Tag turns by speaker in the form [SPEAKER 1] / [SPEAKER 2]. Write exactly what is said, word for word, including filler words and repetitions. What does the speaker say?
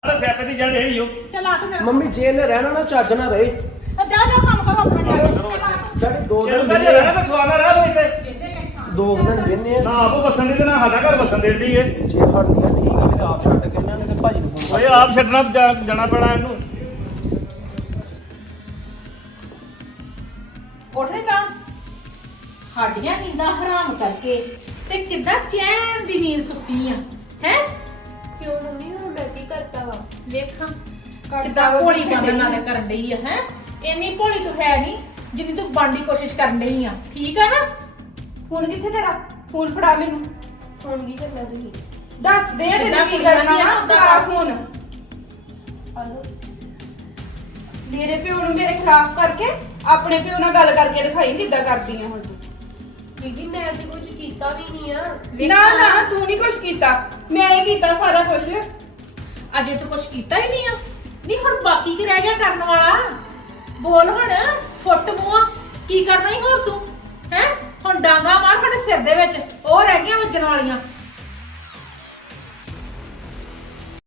[SPEAKER 1] ਅਰੇ ਸਿਆਪੇ ਦੀ ਜੜ ਇਹੀ ਹੋ
[SPEAKER 2] ਚੱਲ ਆ ਤੂੰ ਮੇਰਾ
[SPEAKER 3] ਮੰਮੀ ਜੇ ਇਹਨੇ ਰਹਿਣਾ ਨਾ ਚੱਜ ਨਾ ਰਹੇ।
[SPEAKER 2] ਜਾ ਜਾ ਕੰਮ ਕਰੋ ਆਪਣਾ ਜਾ ਕੇ
[SPEAKER 3] ਸਾਡੇ ਦੋ
[SPEAKER 1] ਤੈਨੂੰ
[SPEAKER 3] ਦਿਨ
[SPEAKER 1] ਪਹਿਲੇ ਰਹਿਣਾ ਤਾਂ ਸਵਾਨਾ ਰਹਿ ਲੋ ਇੱਥੇ
[SPEAKER 3] ਦੋ ਦਿਨ ਵਿਹਨੇ
[SPEAKER 1] ਨਾ
[SPEAKER 3] ਆ।
[SPEAKER 1] ਆਪੋ ਵਸਣ ਦੀ ਤੇ ਨਾ ਸਾਡਾ ਘਰ ਵਸਣ ਦੇਣ ਦੀ ਏ
[SPEAKER 3] ਜੇ ਹਟਦੀਆਂ ਠੀਕ ਆ ਨਹੀਂ ਤਾਂ ਆਪ ਛੱਡ ਕੇ ਇਹਨਾਂ ਨੇ ਤੇ ਭਾਜੀ ਨੂੰ ਫੋਨ
[SPEAKER 1] ਓਏ ਆਪ ਛੱਡਣਾ ਜਾ- ਜਾਣਾ ਪੈਣਾ ਇਹਨੂੰ
[SPEAKER 2] ਉੱਠ ਨਹੀਂ ਤਾਂ ਸਾਡੀਆਂ ਨੀਂਦਾਂ ਹਰਾਮ ਕਰਕੇ ਤੇ ਕਿੱਦਾਂ ਚੈਨ ਦੀ ਨੀਂਦ ਸੁੱਤੀ ਆ ਹੈ
[SPEAKER 4] ਕਿਉਂ ਮੰਮੀ ਹੁਣ ਮੈਂ ਕੀ ਕਰਤਾ ਵਾ
[SPEAKER 2] ਵੇਖਾਂ ਕਿੱਦਾਂ ਭੋਲੀ ਬਣਨ ਨਾਲੇ ਕਰਨ ਡਈ ਆ ਹੈ ਇੰਨੀ ਭੋਲੀ ਤੂੰ ਹੈ ਨਹੀਂ ਜਿੰਨੀ ਤੂੰ ਬਣਨ ਦੀ ਕੋਸ਼ਿਸ਼ ਕਰਨ ਡਈ ਆ ਠੀਕ ਆ ਨਾ ਫੋਨ ਕਿੱਥੇ ਤੇਰਾ ਫੋਨ ਫੜਾ ਮੈਨੂੰ
[SPEAKER 4] ਹੁਣ ਕੀ ਕਰਨਾ ਤੁਸੀਂ
[SPEAKER 2] ਦੱਸ ਦੇ ਤੈਨੂੰ ਕੀ ਕਰਨੀ ਆ ਉਹਦਾ ਫੋਨ
[SPEAKER 4] ਆਲੋ
[SPEAKER 5] ਮੇਰੇ ਪਿਓ ਨੂੰ ਮੇਰੇ ਖਿਲਾਫ ਕਰਕੇ ਆਪਣੇ ਪਿਓ ਨਾਲ ਗੱਲ ਕਰਕੇ ਦਿਖਾਈ ਕਿੱਦਾਂ ਕਰਦੀ ਆ ਹੁਣ ਤੂੰ।
[SPEAKER 4] ਦੀਦੀ ਮੈਂ ਤੇ ਕੁਝ ਕੀਤਾ ਵੀ ਨਹੀਂ ਆ
[SPEAKER 5] ਨਾ ਨਾ ਤੂੰ ਨਹੀਂ ਕੁਝ ਕੀਤਾ, ਮੈਂ ਹੀ ਕੀਤਾ ਸਾਰਾ ਕੁਝ।
[SPEAKER 2] ਅਜੇ ਤੂੰ ਕੁਝ ਕੀਤਾ ਹੀ ਨਹੀਂ ਆ ਨਹੀਂ ਹੁਣ ਬਾਕੀ ਕੀ ਰਹਿ ਗਿਆ ਕਰਨ ਵਾਲਾ ਬੋਲ ਹੁਣ ਫੁੱਟ ਮੂੰਹ ਕੀ ਕਰਨਾ ਹੀ ਹੋਰ ਤੂੰ ਹੈ ਹੁਣ ਡਾਂਗਾ ਮਾਰ ਸਾਡੇ ਸਿਰ ਦੇ ਵਿੱਚ ਉਹ ਰਹਿ ਗਈਆਂ ਵੱਜਣ ਵਾਲੀਆਂ